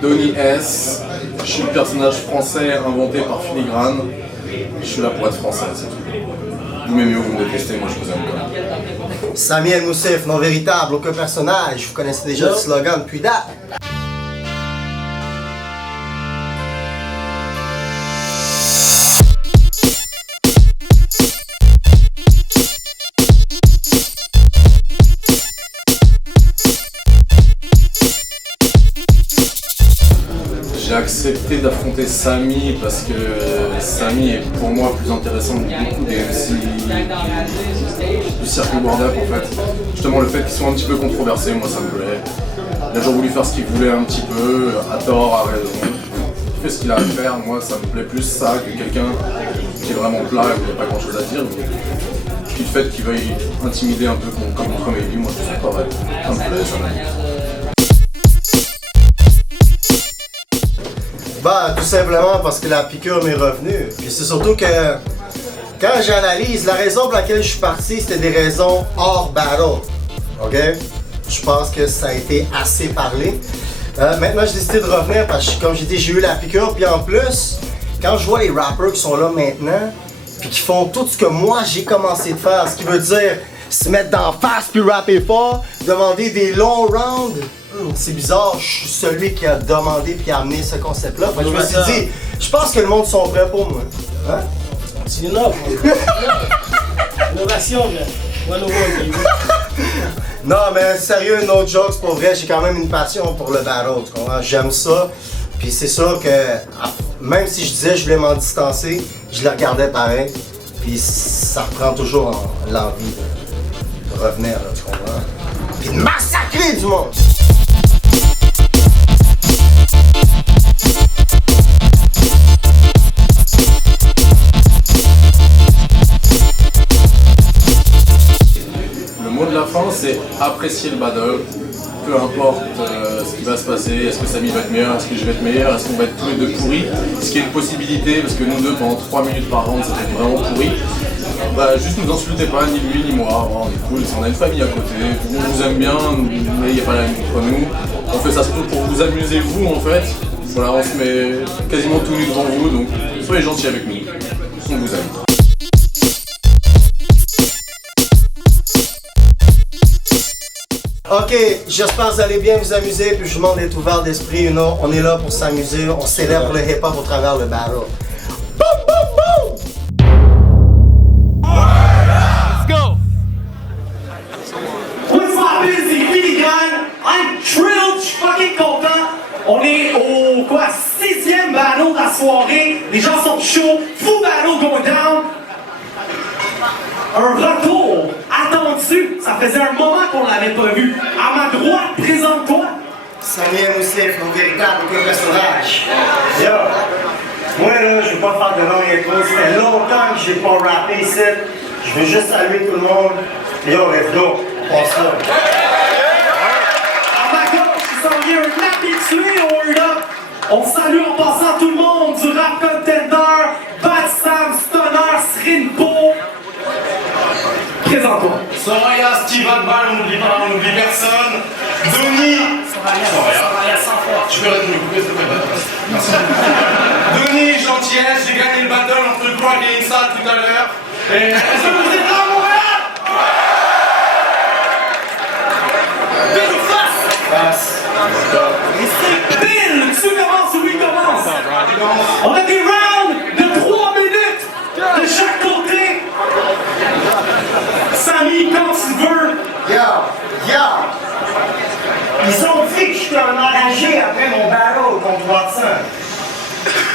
Donny S. Je suis le personnage français inventé par Filigrane. Je suis là pour être français, c'est tout. Vous m'aimez ou vous me détestez, moi je vous aime quand même. Samy El Moussef, non véritable, aucun personnage. Vous connaissez déjà le slogan depuis date. J'ai accepté d'affronter Samy parce que Samy est pour moi plus intéressant que beaucoup des MC du circuit Board-Up en fait. Justement le fait qu'ils soient un petit peu controversés, moi ça me plaît. Il a toujours voulu faire ce qu'il voulait un petit peu, à tort, à raison. Il fait ce qu'il a à faire, moi ça me plaît plus ça que quelqu'un qui est vraiment plat et où il n'y a pas grand chose à dire. Puis le fait qu'il veuille intimider un peu comme une comédie, moi je trouve ça pas vrai. Ça me plaît, ça m'aime. Bah, tout simplement parce que la piqûre m'est revenue. Puis c'est surtout que quand j'analyse, la raison pour laquelle je suis parti, c'était des raisons hors battle. Ok? Je pense que ça a été assez parlé. Maintenant, j'ai décidé de revenir parce que, comme j'ai dit, j'ai eu la piqûre. Puis en plus, quand je vois les rappers qui sont là maintenant, puis qui font tout ce que moi j'ai commencé de faire, ce qui veut dire se mettre d'en face puis rapper fort, demander des longs rounds. C'est bizarre, je suis celui qui a demandé puis qui a amené ce concept-là. Je me suis dit, je pense que le monde sont prêts pour moi. Hein? C'est une offre. Innovation, là. Non, mais sérieux, no jokes, pour vrai, j'ai quand même une passion pour le battle, tu comprends? J'aime ça. Puis c'est sûr que, même si je disais que je voulais m'en distancer, je le regardais pareil. Puis ça reprend toujours l'envie de revenir, là, tu comprends? Puis de massacrer du monde! Le mot de la fin, c'est apprécier le battle. Peu importe ce qui va se passer, est-ce que Samy va être meilleur, est-ce que je vais être meilleur, est-ce qu'on va être tous les deux pourris, ce qui est une possibilité, parce que nous deux pendant 3 minutes par round c'était vraiment pourri. Bah juste nous insultez pas, ni lui ni moi, on est cool, on a une famille à côté, on vous aime bien, mais il n'y a pas la haine contre nous. On fait ça surtout pour vous amuser vous en fait. Voilà, on se met quasiment tout nu devant vous, donc soyez gentils avec nous, on vous aime. Ok, j'espère que vous allez bien vous amuser, puis je vous demande d'être ouvert d'esprit, you know, on est là pour s'amuser, on célèbre le hip-hop au travers le battle. Boum, boum, boum! Let's go! What's poppin', c'est Filigrane, I'm thrilled, je suis fucking content. On est au, 6e battle de la soirée, les gens sont chauds, full battle going down. Un retour attendu, ça faisait un moment qu'on l'avait pas vu. À ma droite, présente-toi. Samy El Moussef, non véritable, aucun personnage. Yo, moi là, je veux pas faire de longue intro, ça fait longtemps que j'ai pas rappé ici. Je veux juste saluer tout le monde. Yo, let's go, on passe là. À ma gauche, il s'en vient un habitué au Word Up. On salue en passant tout le monde du Rap Contender, Bad Sam, Stunner, Srinpo. Présente-toi. Soraya, Steven Ball, on n'oublie personne. Donny. Soraya, 100 fois. Je vais arrêter de me couper, s'il te plaît. Merci. Donny, gentillesse, j'ai gagné le battle entre Crack et Insa tout à l'heure. Et est-ce que vous êtes là à Montréal? Bill face. Et c'est Bill. Tu commences ou il commence? On a des rounds de 3 minutes de chaque côté. Samy, quand tu veux. Yo! Ils ont dit que j'étais un enragé après mon battle contre Watson.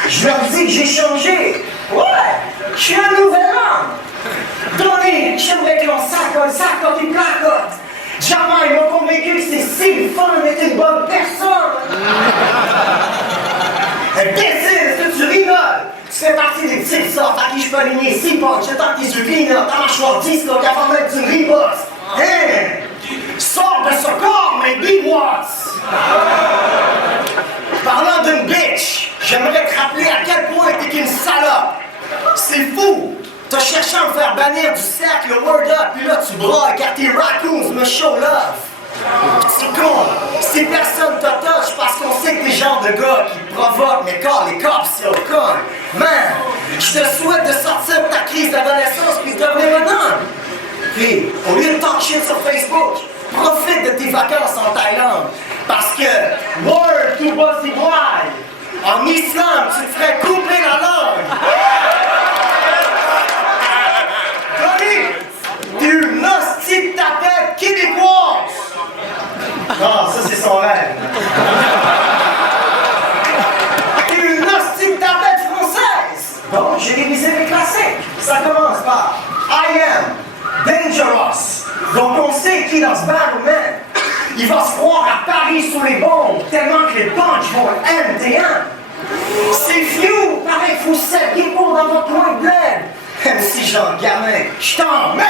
Je leur dis que j'ai changé. Ouais! Je suis un nouvel homme! Donny, j'aimerais que l'on s'accorde et placote! Jamais ils m'ont convaincu que c'est si fun d'être une bonne personne! Imbécile, est-ce que tu rigoles? Tu fais partie des petites sortes à qui je peux aligner 6 punches, le temps que tes yeux clignent, ta mâchoire 10 là, qu'à faire mettre du ribosse! Hein? Sors de ce corps, mes bibois! Parlant d'une bitch, j'aimerais te rappeler à quel point t'es qu'une salope! C'est fou! T'as cherché à me faire bannir du cercle Word Up, puis là tu brailles car tes raccoons me show love! C'est con! Si personne te touche parce qu'on sait que t'es le genre de gars qui provoque, mais quand les cops, c'est au con. Man, je te souhaite de sortir de ta crise d'adolescence puis de devenir un homme. Puis, au lieu de talk shit sur Facebook, profite de tes vacances en Thaïlande. Parce que, word to Bossy Boy, en Islande, tu te ferais couper la langue. Johnny, t'es une hostie de tapette québécoise. Non, ça c'est son rêve. T'es une hostie de tapette française. Donc, j'ai révisé mes classiques. Ça commence par I am dangerous. Donc, on sait qui dans ce battle, man. Il va se croire à Paris sous les bombes, tellement que les punchs vont MD1. C'est few, pareil, vous savez pour dans votre coin de bled. Même si Jean Gamin, je t'en mets.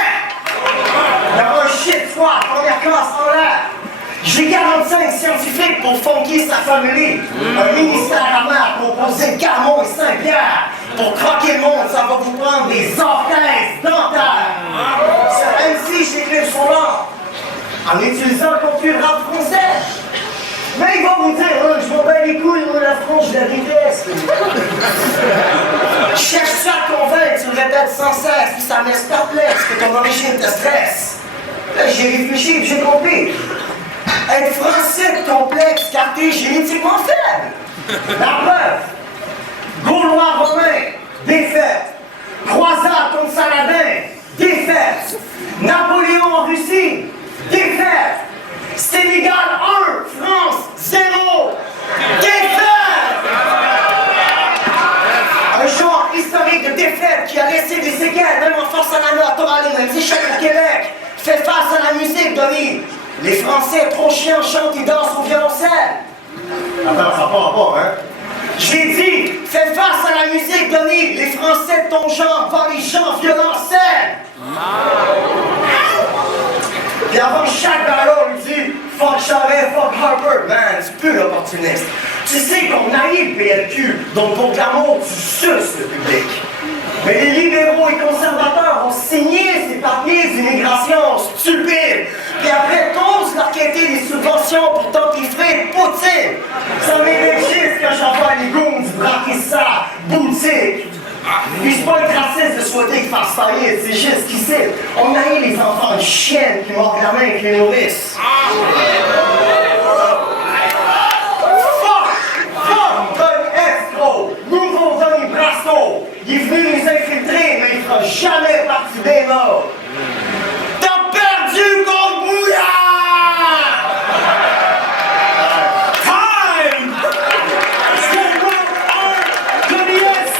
Dans un shit squad, première classe en l'air. J'ai 45 scientifiques pour funker sa famille. Un ministère à mer composé de Carmont et Saint-Pierre. Pour croquer le monde, ça va vous prendre des orthèses dentaires. C'est MC chez Clip Solar. En utilisant le contenu rap français. Mais il va vous dire, je m'en bats les couilles, moi la France, je la déteste. Cherche-tu à te convaincre, tu le répètes sans cesse, puis ça me laisse perplexe que ton origine te stresse. Là, j'ai réfléchi, puis j'ai compris. Être français de complexe, car t'es génétiquement faible. La preuve. Gaulois romains, défaite. Croisade contre Saladin, défaite. Napoléon en Russie, défaite. Sénégal 1, France 0, défaite. Un genre historique de défaite qui a laissé des séquelles, même en force à la note, orale, même échec au Québec. Fait face à la musique, Donny. Les Français trop chiants chantent et dansent au violoncelle. Attends, ça part pas, hein? J'ai dit, fais face à la musique, Donny. Les Français de ton genre vont les chants violoncelle. Puis avant chaque battle, on lui dit fuck Charest, fuck Harper. Man, tu peux l'opportuniste. Tu sais qu'on haït le PLQ, donc pour l'amour, tu suces le public. Mais les libéraux et conservateurs ont signé ces papiers d'immigration stupides. Puis après, tous leur quêter des subventions pour t'empiffrer Poutine. Ça m'énergise quand j'entends les goons braquer ça, boutique. Puis c'est pas être raciste de souhaiter qu'ils fassent faillite, c'est juste qu'ici, on haït les enfants de chiennes qui mordent la main avec les nourrices. Fuck, Don Escrow, nouveau Donny Brasco. Il est venu nous infiltrer, mais il fera jamais partie des morts. T'as perdu contre Bouillard! Time! Step round 1, Johnny S.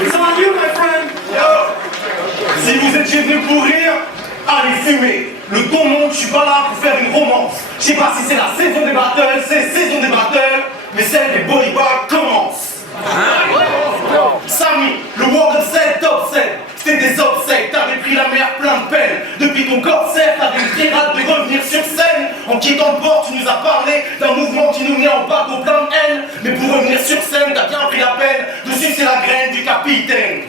It's on you, my friend. Yo! Si vous étiez venu pour rire, allez fumer. Le ton monte, je suis pas là pour faire une romance. Je sais pas si c'est la saison des battles, c'est saison des battles, mais celle des bodybugs commence. Samy, le World of Set, top 7. C'était des obsèques, t'avais pris la mer plein de peine. Depuis ton corset, t'avais une pirate de revenir sur scène. En quittant le port, tu nous as parlé d'un mouvement qui nous met en bateau plein de haine. Mais pour revenir sur scène, t'as bien pris la peine de sucer la graine du capitaine.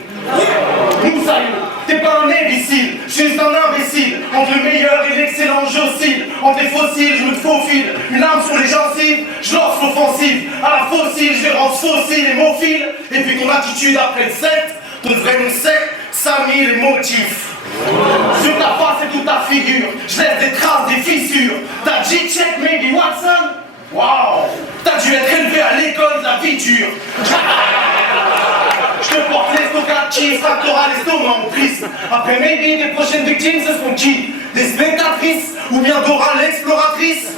Moussaillou, t'es pas un imbécile, juste un imbécile. Entre le meilleur et l'excellent, j'oscille. Entre les fossiles, je me faufile. Une arme sur les gencives, je lance l'offensive. À la fossile, je rends fossile et mophile. Et puis ton attitude après le 7, ton vrai nom c'est Samy les motifs. Sur ta face et toute ta figure, je laisse des traces, des fissures. T'as dit check maybe Watson? Wow, t'as dû être élevé à l'école de la vie dure. Je te porte l'estocratie, fractora l'estomac en prise. Après maybe, les prochaines victimes, ce seront qui? Des spectatrices ou bien Dora l'exploratrice?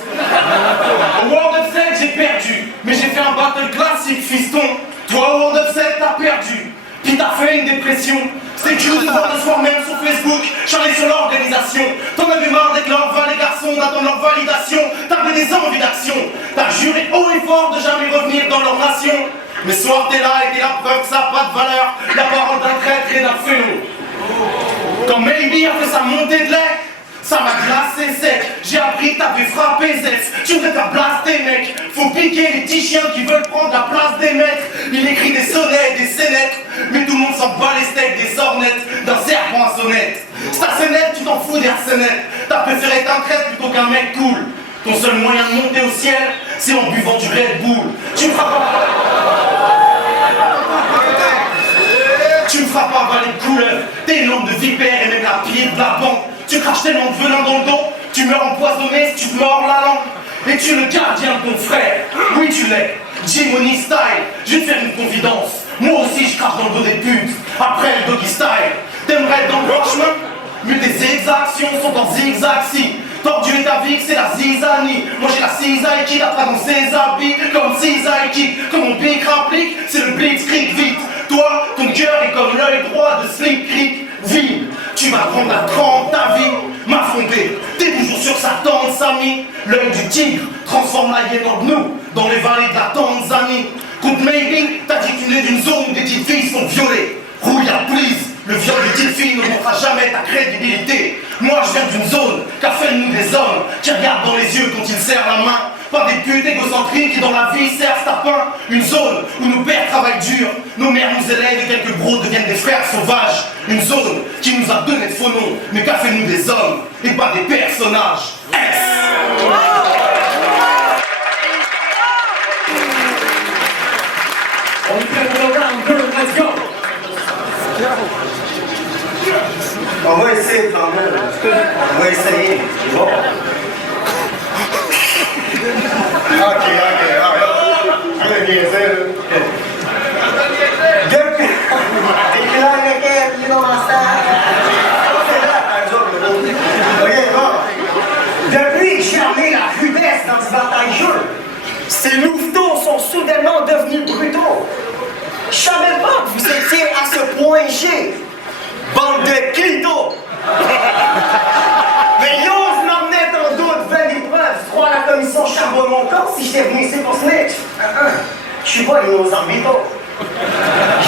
Au World of Set, j'ai perdu, mais j'ai fait un battle classique, fiston. Toi, au World of Set, t'as perdu, puis t'as fait une dépression. C'est cute de voir le soir même sur Facebook, charler sur l'organisation. T'en avais marre d'être leur les garçons, d'attendre leur validation. T'avais des envies d'action, t'as juré haut et fort de jamais revenir dans leur nation. Mais ce soir t'es là et t'es la preuve que ça n'a pas de valeur. La parole d'un traître et d'un félon. Quand Maybe a fait sa montée de lait, ça m'a glacé sec. J'ai appris que t'avais frappé Zest. Tu devrais faire blaster mec. Faut piquer les petits chiens qui veulent prendre la place des maîtres. Il écrit des sonnets, des scénettes, mais tout le monde s'en bat les steaks des sornettes d'un serpent à sonnette. C'est assez net, tu t'en fous des arsenettes. T'as préféré être un traître plutôt qu'un mec cool. Ton seul moyen de monter au ciel, c'est en buvant du Red Bull. Tu me feras pas... Tu me feras pas avaler de couleuvre, des lampes de vipères et même la pied de la banque. Tu craches tellement de venin dans le dos, tu meurs empoisonné si tu te mords la langue. Et tu es le gardien de ton frère. Oui, tu l'es. Jimony style. Je vais te faire une confidence. Moi aussi, je crache dans le dos des putes. Après le doggy style. T'aimerais être dans le droit chemin, mais tes exactions sont en zigzag si. Tordu et ta vie, c'est la zizanie. Moi j'ai la cisaille qui attrape dans ses habits. Comme cisaille qui, comme mon pic rapplique, c'est le blitzkrieg vite. Toi, ton cœur est comme l'œil droit de Slick Creek. Vide, tu vas prendre la trempe ta vie. M'affronter, t'es toujours sur sa tente, Samy. L'œil du tigre transforme la hyène en nous dans les vallées de la Tanzanie. Contre Maybe, t'as dit que tu nais d'une zone où des petites filles sont violées. Rouillard, please, le viol des petites filles ne montrera jamais ta crédibilité. Moi je viens d'une zone qu'a fait de nous des hommes qui regardent dans les yeux quand ils serrent la main. Pas des putes égocentriques qui dans la vie servent ta pain. Une zone où nos pères travaillent dur, nos mères nous élèvent et quelques bros deviennent des frères sauvages. Une zone qui nous a donné de faux noms, mais qu'a fait de nous des hommes et pas des personnages. On fait le round, girl, let's go. On va essayer quand même. On va essayer. Bon. Ok. Je vais niaiser, là. Depuis... Et là, lequel, il est dans ma salle. C'est là, par exemple, le ok, bon. Depuis que j'ai amené la rudesse dans ce bataille-jeu, ces louveteaux sont soudainement devenus brutaux. Je savais pas que vous étiez à ce point G. Bande de clitos! Mais ils osent m'emmener en doute 20 épreuves. Je crois à la commission charbonne corps si j'étais venu ici pour snitch. Je suis pas une Ozambito.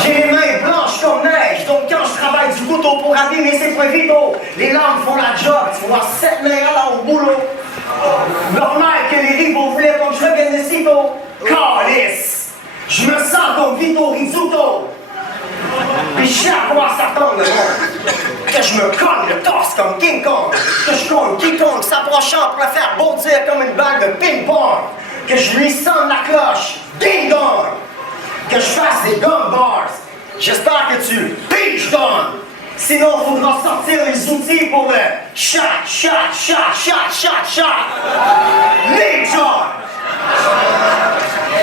J'ai les mains blanches comme neige, donc quand je travaille du couteau pour abîmer ses points vitaux, les lames font la job, tu vois 7 mains là au boulot. Normal que les rivaux voulaient pas que je revienne de sitôt. Calice! Je me sens comme Vito Rizzuto. Puis je sais à quoi s'attendre le monde. Que je me cogne le torse comme King Kong. Que je cogne quiconque s'approchant pour le faire bondir comme une balle de ping-pong. Que je lui sonne la cloche. Ding dong. Que je fasse des gum bars. J'espère que tu piges dong. Sinon, il faudra sortir les outils pour le shot. Les John.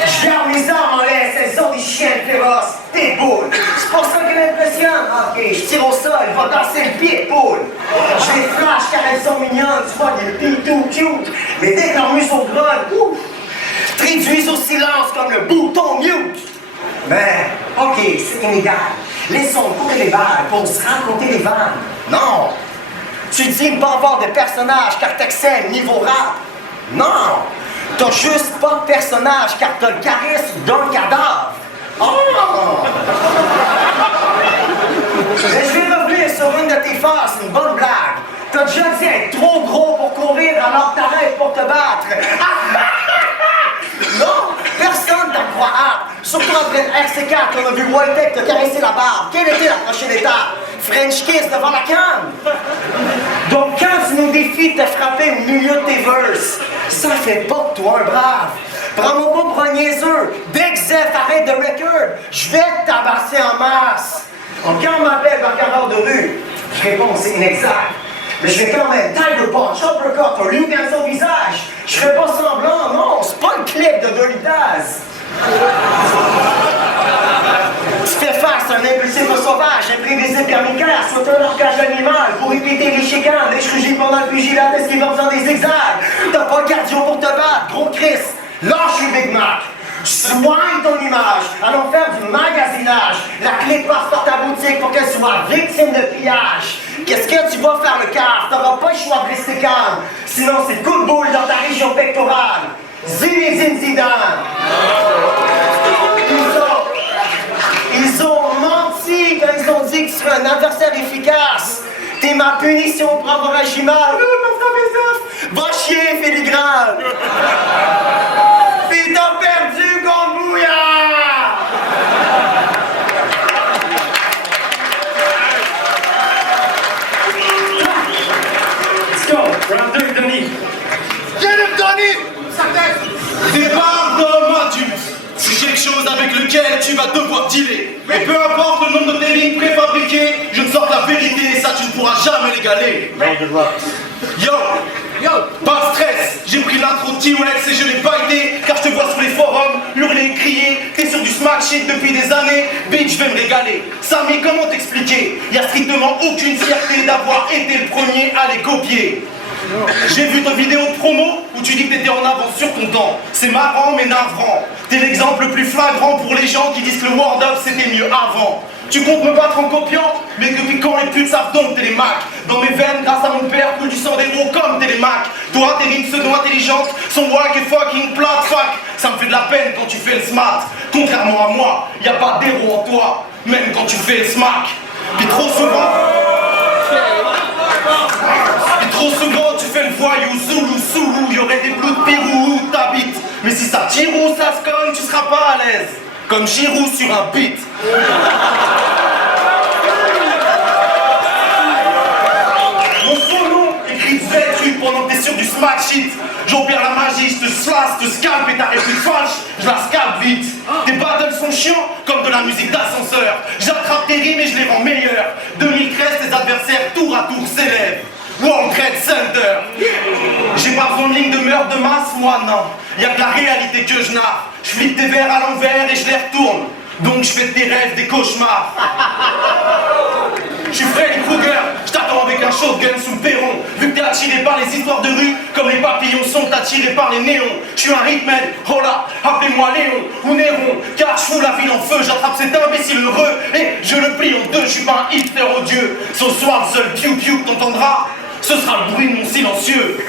Je garde mes armes en laisse, elles sont des chiens féroces, des boules. C'est pour ça qu'elle impressionne. Ok, je tire au sol, il va danser le pied, poule. Je les flash car elles sont mignonnes, tu vois, des filles tout cute. Mais dès que leurs muscles sont gros, ouf, réduisent au silence comme le bouton mute. Mais, ok, c'est inégal. Laissons courir les balles pour se raconter les vannes. Non! Tu dis ne pas avoir de personnage car t'excelles niveau rap. Non! T'as juste pas de personnage car t'as le charisme d'un cadavre. Oh! Mais je vais revenir sur une de tes faces, une bonne blague. T'as déjà dit être trop gros pour courir alors t'arrêtes pour te battre. Non! Personne t'en croit apte. Surtout après le RC4 qu'on a vu Wojtek te caresser la barbe. Quelle était la prochaine étape? French kiss devant la cam? Donc quand tu nous défies de te frapper au milieu de tes verses, ça fait pas de toi un brave. Prends-moi pas pour un niaiseux. Dès que Zef arrête de record, je vais te tabasser en masse. Donc quand on m'appelle bagarreur de rue, je réponds c'est inexact. Mais je vais quand même Tiger Punch, uppercut, un loup dans son visage. Je ferai pas semblant, non, c'est pas le clip de Dolitas. Tu fais face à un impulsif sauvage, imprévisible kamikaze, soit un langage animal pour éviter les chicanes, les chirurgies pendant le pugilat, est-ce qu'il va faisant des zigzags? T'as pas le cardio pour te battre, gros Chris, lâche le Big Mac. Soigne ton image, allons faire du magasinage. La clé passe par ta boutique pour qu'elle soit victime de pillage. Qu'est-ce que tu vas faire le quart? T'auras pas le choix de rester calme. Sinon c'est coup de boule dans ta région pectorale. Zinedine Zidane. Ils ont menti quand ils ont dit que tu serais un adversaire efficace. T'es ma punition pour avoir agi mal. Va chier, filigrane. Puis t'as perdu contre Bouillard. Let's go, round 2, Denis. Get him, Denis! avec lequel tu vas devoir dealer. Et peu importe le nombre de tes lignes préfabriquées, je me sors la vérité et ça tu ne pourras jamais l'égaler. Yo, pas de stress, j'ai pris l'intro de T-Rex et je l'ai pas été, car je te vois sur les forums, hurler, crier, t'es sur du smack shit depuis des années, bitch, je vais me régaler. Samy, comment t'expliquer? Y'a strictement aucune fierté d'avoir été le premier à les copier. J'ai vu ta vidéo de promo où tu dis que t'étais en avance sur ton temps. C'est marrant mais navrant. T'es l'exemple le plus flagrant pour les gens qui disent que le Word Up c'était mieux avant. Tu comptes me battre en copiant, mais depuis quand les putes savent donc Télémac? Dans mes veines, grâce à mon père, coule du sang d'héros comme Télémac. Toi, tes rimes pseudo-intelligentes sont wack et fucking plat fuck. Ça me fait de la peine quand tu fais le smart. Contrairement à moi, y a pas d'héros en toi, même quand tu fais le smack. Puis trop souvent, tu fais le voyou, zoulou, soulou, y'aurait des blouts de Pérou où t'habites. Mais si ça tire ou ça se cogne, tu seras pas à l'aise. Comme Giroud sur un beat. Mon solo écrit de vrais trucs pendant que t'es sur du smack shit. J'opère la magie, je te slash, te scalpe et ta réplique fâche, je la scalpe vite. Tes battles sont chiants comme de la musique d'ascenseur. J'attrape tes rimes et je les rends meilleures. 2013, tes adversaires tour à tour s'élèvent. World Trade Center. J'ai pas besoin de ligne de meurtre de masse, moi non. Y'a que la réalité que je narre. Je flippe tes verres à l'envers et je les retourne. Donc je fais de tes rêves des cauchemars. Je suis Freddy Krueger, je t'attends avec un shotgun sous le perron. Vu que t'es attiré par les histoires de rue, comme les papillons sont attirés par les néons. Je suis un hitman, oh là, appelez-moi Léon ou Néron. Car je fous la ville en feu, j'attrape cet imbécile heureux et je le plie en deux, je suis pas un Hitler odieux. Ce soir, le seul piou-piou que t'entendras, ce sera le bruit de mon silencieux.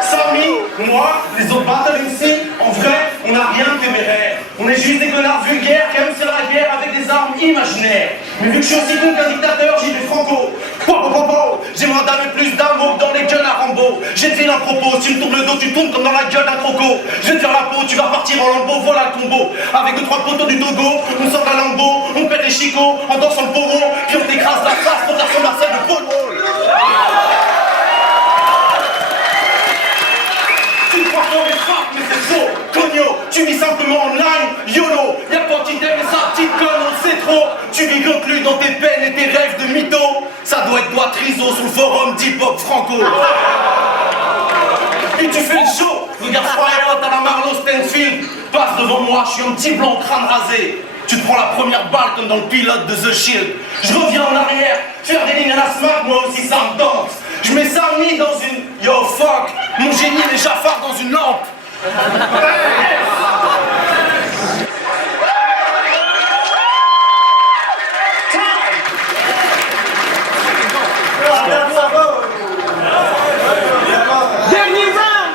Samy, moi, les autres battle MC, en vrai, on n'a rien de téméraire. On est juste des connards vulgaires qui aiment faire la guerre avec des armes imaginaires. Mais vu que je suis aussi con qu'un dictateur, j'y vais franco. J'ai moins d'âme et plus d'amour que dans les gueules à Rambo. J'ai te fait un propos, si tu me tournes le dos, tu tournes comme dans la gueule d'un croco. Je vais te faire la peau, tu vas partir en lambeau, voilà le combo. Avec 2-3 poteaux du Togo, on sort la lambeau, on pète les chicots, en dansant le poro, puis on t'écrase la face pour faire son Marcel de Paul. Tu crois qu'on est fuck, mais c'est faux. Cogno, tu vis simplement online, YOLO. Y'a pas qui t'aime et sa petite conne, on sait trop. Tu vis reclus dans tes peines et tes rêves de mytho. Ça doit être toi, Triso, sur le forum d'hip-hop franco. Et tu fais le show, regarde Fire à la Marlowe Stanfield. Passe devant moi, je suis un petit blanc crâne rasé. Tu te prends la première balle comme dans le pilote de The Shield. Je reviens en arrière, faire des lignes à la smack, moi aussi ça me danse. Je mets Samy dans une... Yo fuck, mon génie est Jafar dans une lampe. Dernier round!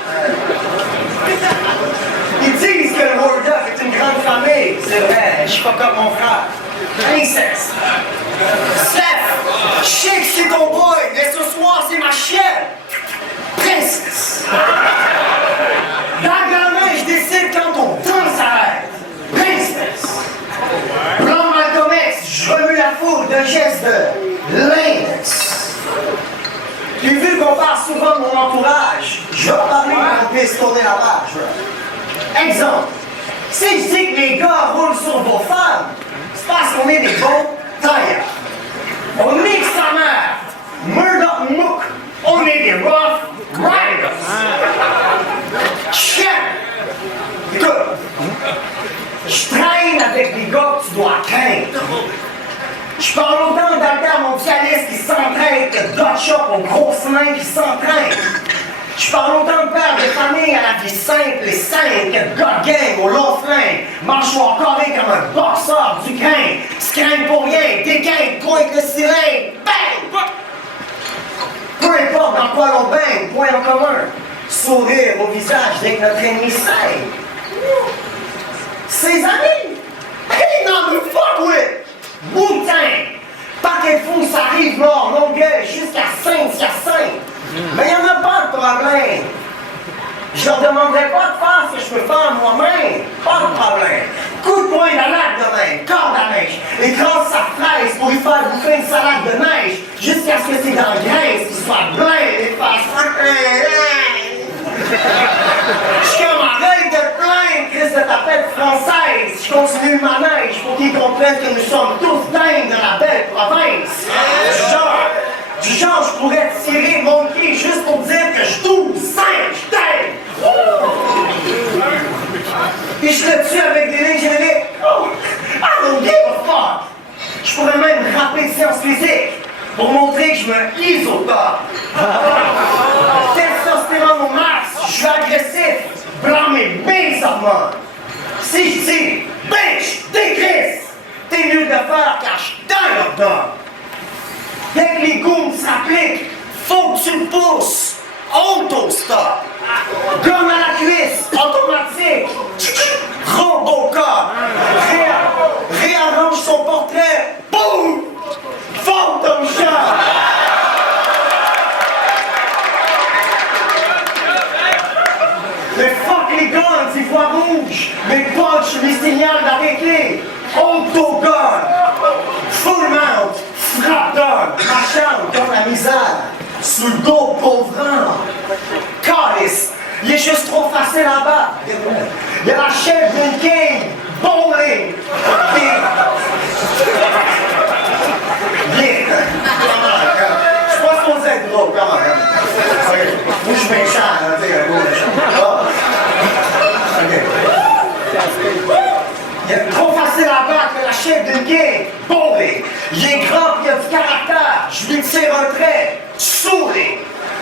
Ils disent que le World Up est une grande famille. C'est vrai, je suis pas comme mon frère. Princess. Steph, Chic, c'est ton boy, mais ce soir, c'est ma chienne. Princess. Gamin, je décide quand ton temps s'arrête. Princess. Blanc Malcolm X, je remue la foule de gestes de l'index. Puis vu qu'on parle souvent de mon entourage, je vais parler qu'on puisse tourner la page. Exemple, si je dis que les gars roulent sur vos femmes, c'est parce qu'on est des bons tailleurs. On nique sa mère, Murdoch Mook, on est des rough riders. Chien! Écoute, je traîne avec des gars que tu dois craindre. Je parle autant d'altermondialistes qui s'entraînent que d'hotshop aux grosses mains qui s'entraînent. Je parle autant de pères de famille à la vie simple et saine que de God gang au long flingue. Mâchoire carré comme un boxeur du grain. Se craigne pour rien, dégaine, pointe le cylindre. Bang! Peu importe dans quoi l'on baigne, point en commun. Sourire au visage dès que notre ennemi saigne. Ses amis! Hey, non, me fuck with! Wu-Tang! Paquet de fous, ça arrive mort, Longueuil, jusqu'à Saint-Hyacinthe. Mais y'en a pas de problème. Je leur demanderai pas de faire ce que je peux faire moi-même. Pas de problème. Coup de poing dans l'arc de main, corde à neige. Écrase sa fraise pour lui faire bouffer une salade de neige. Jusqu'à ce que ses dents graissent, qu'il soit blême et fasse... Je suis comme arrête de plaindre, Chris de ta fête française. je continue le manège pour qu'ils comprennent que nous sommes tous dingues dans la belle province. Du genre, je pourrais tirer mon pied juste pour dire que je touche 5 dingues. Puis je le tue avec des lignes génériques. Oh, I don't give a fuck. Je pourrais même rappeler de séance physique pour montrer que je me hisse au top. Testostérone au max, je suis agressif, blanc mais bien sûrement. Si je dis, bitch, décrisse, t'es mieux de le faire car je suis dans le dedans. Dès que les goûts s'appliquent, faut que tu le pousses. Auto-stop. Gomme à la cuisse, automatique. Robocop. Réarrange son portrait. Boum! Phantom Shot. Mais fuck les guns, ils voient rouge. Mes punch lui signalent d'arrêter. Autogun. Full mount. Frappe d'homme. Machin dans la misère. Sous le dos pauvrant. Calice. Il est juste trop facile à battre. Il y a la chef d'une game. Bowling. Bien. Je suis pas supposé être drôle, quand même. Moi, je suis méchant, là, tu sais, il est trop facile à battre que la chef d'une game. Bowling. Il est grand et il a du caractère. Je lui tire un trait. Souris.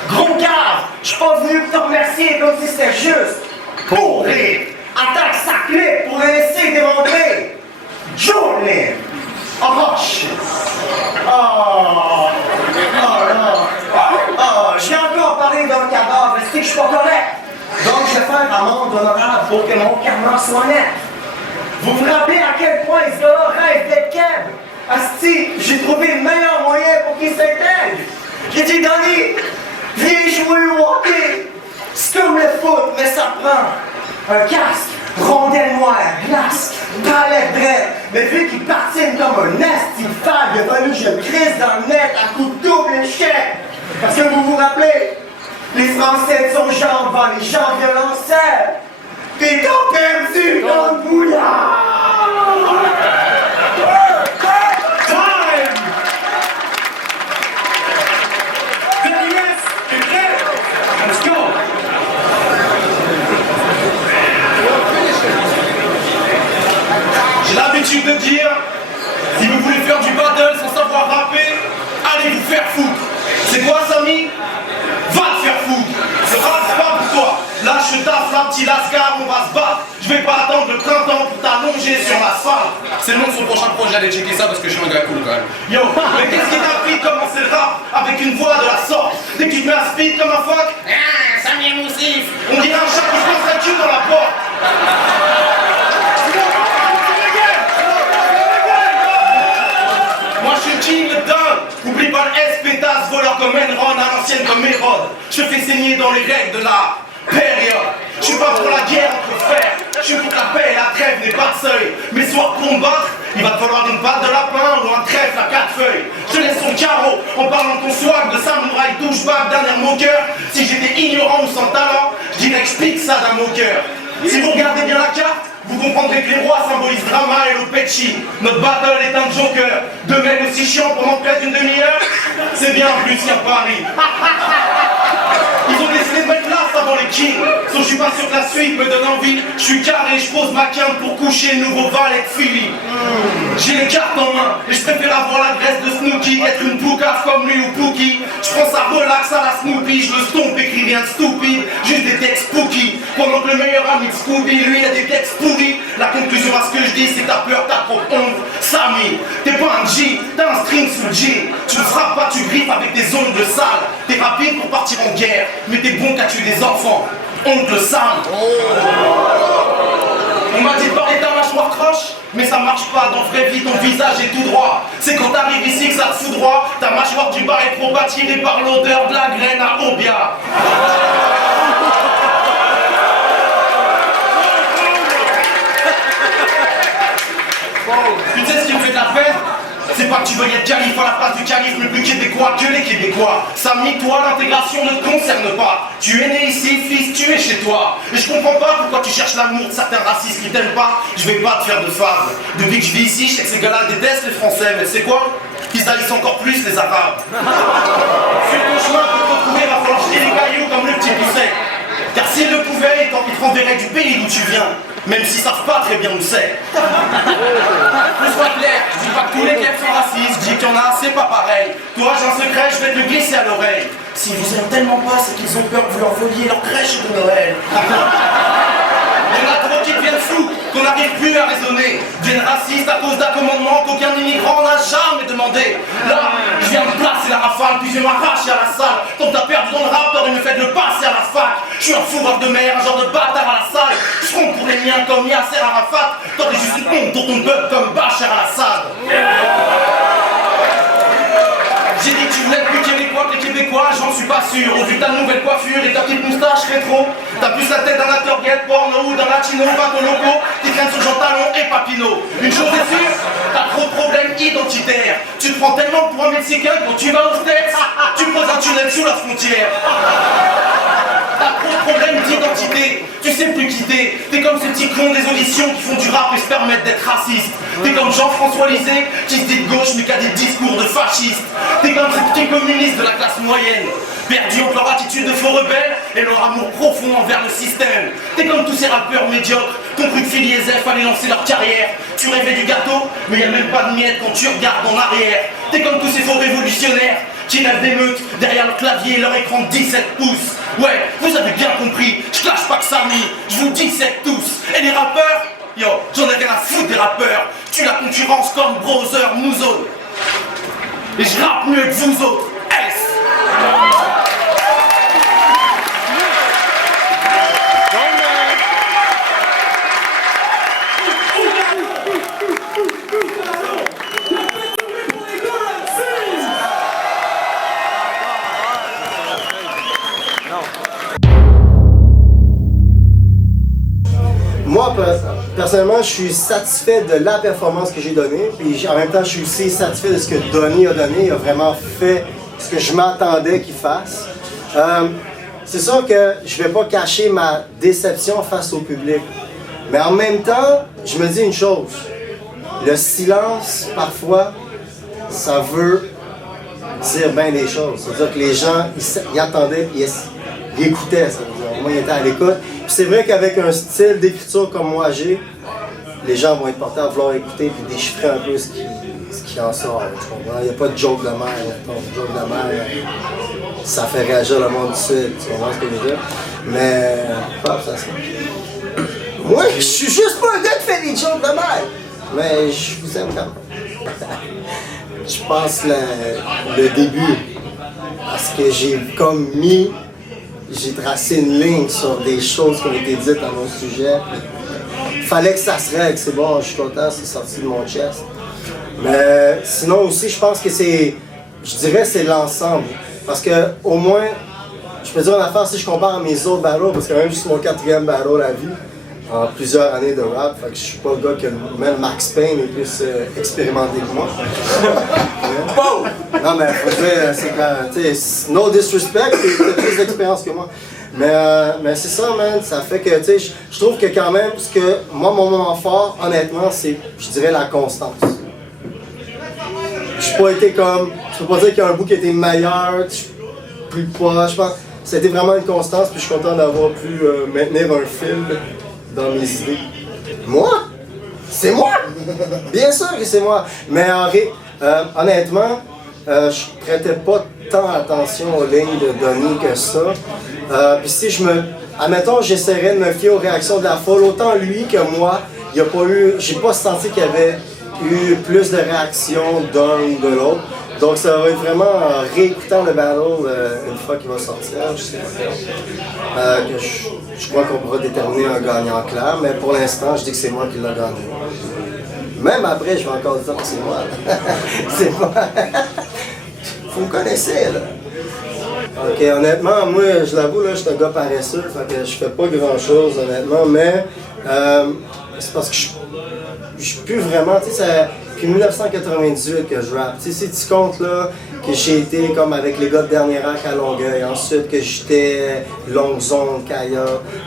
Gros cave. Je suis pas venu te remercier comme si c'était juste. Pourrir. Attaque sa clé pour le laisser démontrer. Journée. Oh shit. Oh non. Oh, j'ai encore parlé d'un cadavre. Est-ce que je suis pas correct? Donc je vais faire amende honorable pour que mon karma soit net. Vous vous rappelez à quel point ce gars-là rêve d'être Keb? Asti, j'ai trouvé le meilleur moyen pour qu'il s'intègre. J'ai dit, Danny, viens jouer au hockey. C'est comme le foot, mais ça prend un casque, rondelle noire, glace, palette draide. Mais vu qu'il patine comme un esti de fag, il a fallu que je me crisse dans le net à coups de double échec. Parce que vous vous rappelez, les Français sont gens devant les gens violoncelles. T'es t'as perdu dans le bouillard! Time! Darius, t'es prêt? Let's go! J'ai l'habitude de dire, si vous voulez faire du battle sans savoir rapper, allez vous faire foutre. C'est quoi, Samy? Va te faire foutre. Ce rap, c'est pas pour toi. Lâche ta flamme, petit lascar, on va se battre. Je vais pas attendre le printemps pour t'allonger sur l'asphalte. C'est le nom de son prochain projet, allez checker ça parce que je suis un gars cool quand même. Yo, mais qu'est-ce qui t'a pris de commencer le rap avec une voix de la sorte? Dès que tu te mets à speed comme un fuck, Samy Moussif, on dirait un chat qui se lancerait le cul dans la porte. Moi je suis king le dingue. Oublie pas le S, pétasse, voleur comme Enron, à l'ancienne comme Hérode. Je te fais saigner dans les règles de la période. Je suis pas pour la guerre entre frères. Je suis pour que la paix et la trêve n'aient pas de seuil. Mais soit pour me battre, il va te falloir une patte de lapin ou un trèfle à 4 feuilles. Je te laisse son carreau en parlant de ton swag de samouraï douchebag dernier moqueur. Si j'étais ignorant ou sans talent, je dirais que je pique ça d'un moqueur. Si vous regardez bien la carte, vous comprendrez que les rois symbolisent drama et l'opetchi. Notre battle est un joker. Deux mecs aussi chiants pendant près d'une demi-heure. C'est bien Lucien Paris. Ils ont décidé de mettre l'as avant les kings. Sauf je suis pas sûr que la suite me donne envie. Je suis carré, je pose ma quinte pour coucher le nouveau valet de Philly. J'ai les cartes en main et je préfère avoir la graisse de Snooki qu'être une poucave comme lui ou Pookie. Je prends ça relax à la Snoopy, je le stompe, écris rien de stupide. Juste des textes spooky. Pendant que le meilleur ami de Scooby, lui, a des textes pourris. La conclusion à ce que je dis, c'est que t'as peur, t'as trop honte. Samy, t'es pas un G, t'as un string sous le G. Tu ne frappes pas, tu griffes avec tes ongles sales. T'es rapide pour partir en guerre, mais t'es bon qu'à tuer des enfants. Oncle Sam. On m'a dit de parler de ta mâchoire croche, mais ça marche pas, dans vraie vie ton visage est tout droit. C'est quand t'arrives ici que ça te fout droit. Ta mâchoire du bas est trop attirée par l'odeur de la graine à Obia. Tu sais ce qui me fait de la peine? C'est pas que tu veuilles être calife à la place du calife, mais plus québécois que les Québécois. Samy, toi, l'intégration ne te concerne pas. Tu es né ici, fils, tu es chez toi. Et je comprends pas pourquoi tu cherches l'amour de certains racistes qui t'aiment pas. Je vais pas te faire de fable. Depuis que je vis ici, je sais que ces gars-là détestent les Français, mais tu sais quoi? Ils haïssent encore plus les Arabes. Sur ton chemin pour te retrouver, va falloir jeter les cailloux comme le petit pousset. Car s'ils le pouvaient, ils te renverraient du pays d'où tu viens. Même s'ils savent pas très bien où c'est. Que soit clair, je dis pas que tous les keufs sont racistes, je dis qu'il y en a, c'est pas pareil. Toi, j'ai un secret, je vais te le glisser à l'oreille. S'ils vous aiment tellement pas, c'est qu'ils ont peur que vous leur voliez leur crèche de Noël. Il y en a trop qui deviennent fous, qu'on n'arrive plus à raisonner. Deviennent racistes à cause d'un commandement qu'aucun immigrant n'a jamais demandé. Là, je viens de placer la rafale, puis je m'arrache à la salle. Quand t'as perdu dans le rap, t'aurais mieux fait de le passer à la fac. Je suis un fourreur de mer, un genre de bâtard à la salle. Je compte pour les miens comme Yasser Arafat. T'aurais juste une honte pour ton peuple comme Bachar al-Assad. J'ai dit que tu voulais être plus québécois que les Québécois, j'en suis pas sûr. Au vu de ta nouvelle coiffure et ta petite moustache rétro, t'as plus la tête d'un acteur gay porno ou d'un latino bateau loco qui traîne sur Jean Talon et Papineau. Une chose est sûre, t'as trop de problèmes identitaires. Tu te prends tellement pour un Mexicain quand tu vas aux States, tu poses un tunnel sous la frontière. T'as trop de problèmes d'identité, tu sais plus quitter. T'es comme ces petits cons des auditions qui font du rap et se permettent d'être racistes. T'es comme Jean-François Lisée qui se dit de gauche mais qui a des discours de fascistes. T'es comme ces petits communistes de la classe moyenne, perdus entre leur attitude de faux rebelles et leur amour profond envers le système. T'es comme tous ces rappeurs médiocres, ton cru de Filiezef fallait lancer leur carrière. Tu rêvais du gâteau, mais y'a même pas de miettes quand tu regardes en arrière. T'es comme tous ces faux révolutionnaires qui rêvent d'émeutes derrière leur clavier et leur écran de 17 pouces. Ouais, vous avez bien compris, je clash pas que Samy, je vous 17 tous. Et les rappeurs, yo, j'en ai rien à foutre des rappeurs. Tu la concurrence comme Brother Mouzone. Et je rappe mieux que vous autres. S. Moi, personnellement, je suis satisfait de la performance que j'ai donnée, puis en même temps, je suis aussi satisfait de ce que Donny a donné. Il a vraiment fait ce que je m'attendais qu'il fasse. C'est sûr que je vais pas cacher ma déception face au public, mais en même temps, je me dis une chose. Le silence, parfois, ça veut dire bien des choses. C'est-à-dire que les gens, ils attendaient, ils écoutaient, ça veut dire. Au moins, ils étaient à l'écoute. C'est vrai qu'avec un style d'écriture comme moi j'ai, les gens vont être portés à vouloir écouter puis déchiffrer un peu ce qui en sort. Il n'y a pas de joke de mer. Joke de mer, ça fait réagir le monde du Sud. Tu comprends ce que je veux dire? Mais, pas ça. Moi, je suis juste pas un gars qui fait des jokes de mer. Mais je vous aime quand même. Je pense le début. Parce que j'ai tracé une ligne sur des choses qui ont été dites à mon sujet. Il fallait que ça se règle, c'est bon, je suis content, c'est sorti de mon chest. Mais sinon aussi, je pense que je dirais c'est l'ensemble. Parce que au moins, je peux dire une affaire si je compare à mes autres battles, parce que même c'est mon 4e battle à vie, en plusieurs années de rap, fait que je suis pas le gars que même Max Payne est plus expérimenté que moi. Non mais faut dire, c'est quand, tu sais, no disrespect, t'as plus d'expérience que moi. Mais c'est ça, man, ça fait que, tu sais, je trouve que quand même, parce que moi, mon moment fort, honnêtement, c'est, je dirais, la constance. J'ai pas été comme, je peux pas dire qu'il y a un bout qui a été meilleur, plus proche, je pense. C'était vraiment une constance, puis je suis content d'avoir pu maintenir un fil dans mes idées. Moi? C'est moi! Bien sûr que c'est moi! Mais honnêtement, je prêtais pas tant attention aux lignes de Donny que ça. Puis si admettons, j'essaierais de me fier aux réactions de la foule, autant lui que moi, j'ai pas senti qu'il y avait eu plus de réactions d'un ou de l'autre. Donc ça va être vraiment en réécoutant le battle une fois qu'il va sortir, je sais pas, que je crois qu'on pourra déterminer un gagnant clair, mais pour l'instant, je dis que c'est moi qui l'ai gagné. Même après, je vais encore dire que c'est moi. C'est moi. Vous me connaissez, là. Ok, honnêtement, moi, je l'avoue, là, je suis un gars paresseux, fait que je fais pas grand-chose, honnêtement, mais c'est parce que je suis plus vraiment, tu sais, depuis 1998 que je rappe. Tu sais, si tu comptes, là, que que j'ai été comme avec les gars de Dernier Acte à Longueuil, ensuite que j'étais Longue Zone, Kaya,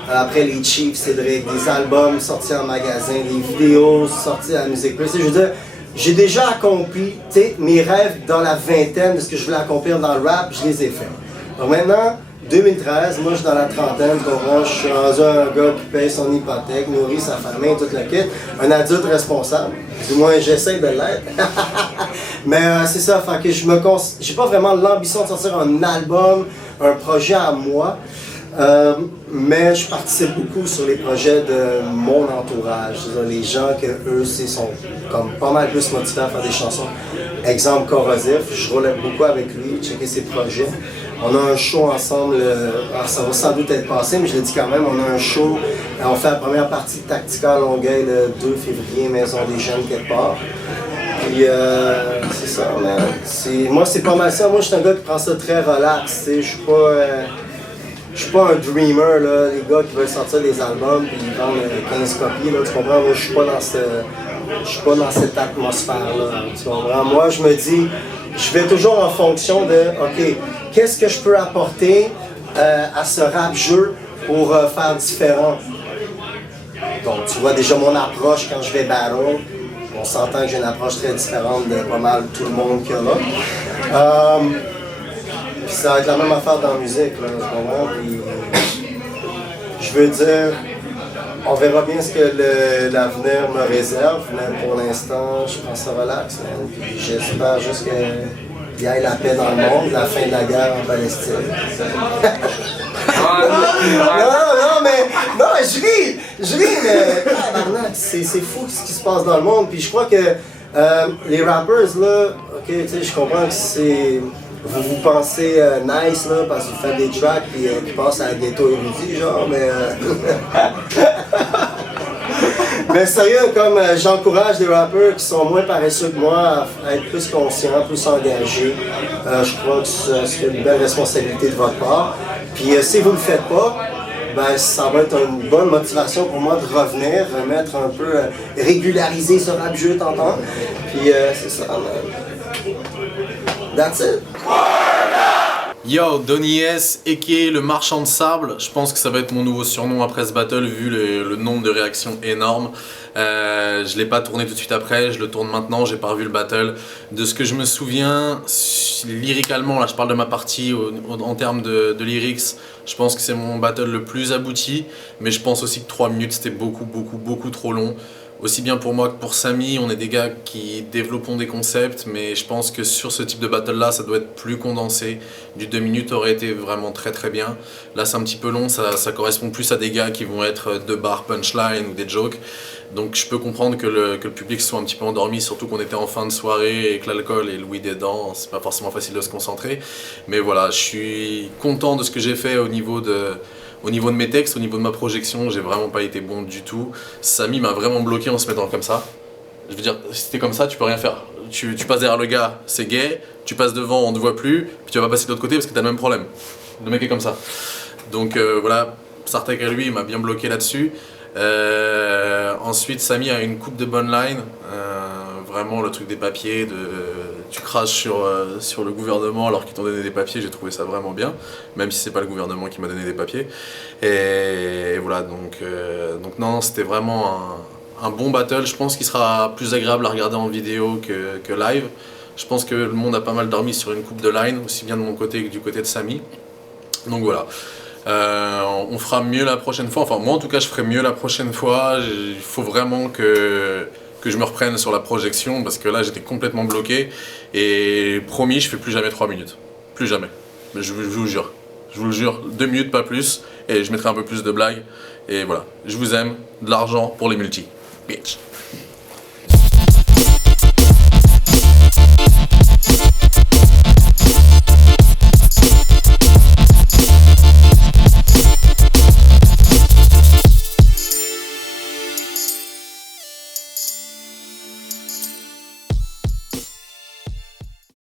après les Chiefs, Cédric, des albums sortis en magasin, des vidéos sorties à Musique Plus. Je veux dire, j'ai déjà accompli mes rêves dans la vingtaine de ce que je voulais accomplir dans le rap, je les ai faits. Donc maintenant, 2013, moi je suis dans la trentaine, tu comprends, je suis rendu un gars qui paye son hypothèque, nourrit sa famille, tout le kit, un adulte responsable, du moins j'essaie de l'être. Mais c'est ça, fait que j'ai pas vraiment l'ambition de sortir un album, un projet à moi, mais je participe beaucoup sur les projets de mon entourage, les gens que eux sont comme pas mal plus motivés à faire des chansons. Exemple Corrosif, je roule beaucoup avec lui, checker ses projets. On a un show ensemble, ça va sans doute être passé, mais je le dis quand même, on a un show, on fait la première partie de Tactica à Longueuil le 2 février, Maison des Jeunes quelque part. Puis c'est ça, moi c'est pas mal ça, moi je suis un gars qui prend ça très relax, je suis pas un dreamer, là, les gars qui veulent sortir des albums puis ils vendent 15 copies, là, tu comprends, moi je suis pas dans cette atmosphère-là, tu comprends, moi je me dis, je vais toujours en fonction de, ok, qu'est-ce que je peux apporter à ce rap-jeu pour faire différent? Donc, tu vois déjà mon approche quand je vais battle. On s'entend que j'ai une approche très différente de pas mal tout le monde qu'il y a là. Puis ça va être la même affaire dans la musique, là, en ce moment. Puis, je veux dire, on verra bien ce que l'avenir me réserve, mais pour l'instant, je prends ça relax. Man. Puis j'espère juste qu'il y ait la paix dans le monde, la fin de la guerre en Palestine. non, je ris, mais c'est fou ce qui se passe dans le monde. Puis je crois que les rappers, là, ok, tu sais, je comprends que c'est... Vous pensez nice, là, parce que vous faites des tracks qui passent à la ghetto érudit, genre, mais... Mais sérieux, comme j'encourage des rappeurs qui sont moins paresseux que moi à être plus conscients, plus engagés, je crois que c'est une belle responsabilité de votre part. Puis si vous ne le faites pas, ben, ça va être une bonne motivation pour moi de revenir, remettre un peu, régulariser ce rap-jeu, t'entends? Puis c'est ça, man. That's it. Yo, Donny S, a.k.a. le marchand de sable, je pense que ça va être mon nouveau surnom après ce battle vu le nombre de réactions énorme. Je l'ai pas tourné tout de suite après, je le tourne maintenant, j'ai pas revu le battle. De ce que je me souviens, lyricalement, là je parle de ma partie en termes de lyrics, je pense que c'est mon battle le plus abouti, mais je pense aussi que 3 minutes c'était beaucoup trop long. Aussi bien pour moi que pour Samy, on est des gars qui développons des concepts, mais je pense que sur ce type de battle là, ça doit être plus condensé. Du 2 minutes aurait été vraiment très bien. Là c'est un petit peu long, ça correspond plus à des gars qui vont être 2 bars punchline ou des jokes. Donc je peux comprendre que le public soit un petit peu endormi, surtout qu'on était en fin de soirée et que l'alcool et le weed dedans, c'est pas forcément facile de se concentrer. Mais voilà, je suis content de ce que j'ai fait au niveau de mes textes, au niveau de ma projection, j'ai vraiment pas été bon du tout. Samy m'a vraiment bloqué en se mettant comme ça. Je veux dire, si t'es comme ça, tu peux rien faire. Tu passes derrière le gars, c'est gay, tu passes devant, on ne te voit plus, puis tu vas pas passer de l'autre côté parce que t'as le même problème. Le mec est comme ça. Donc voilà, Sartek et lui, il m'a bien bloqué là-dessus. Ensuite, Samy a une coupe de bonnes lines. Vraiment le truc des papiers, tu craches sur le gouvernement alors qu'ils t'ont donné des papiers, j'ai trouvé ça vraiment bien, même si c'est pas le gouvernement qui m'a donné des papiers. Et voilà, donc non, c'était vraiment un bon battle. Je pense qu'il sera plus agréable à regarder en vidéo que live. Je pense que le monde a pas mal dormi sur une coupe de line, aussi bien de mon côté que du côté de Samy. Donc voilà. On fera mieux la prochaine fois, enfin moi en tout cas je ferai mieux la prochaine fois. Il faut vraiment que je me reprenne sur la projection parce que là j'étais complètement bloqué et promis je fais plus jamais 3 minutes, plus jamais, mais je vous le jure, 2 minutes pas plus et je mettrai un peu plus de blagues et voilà, je vous aime, de l'argent pour les multis, bitch.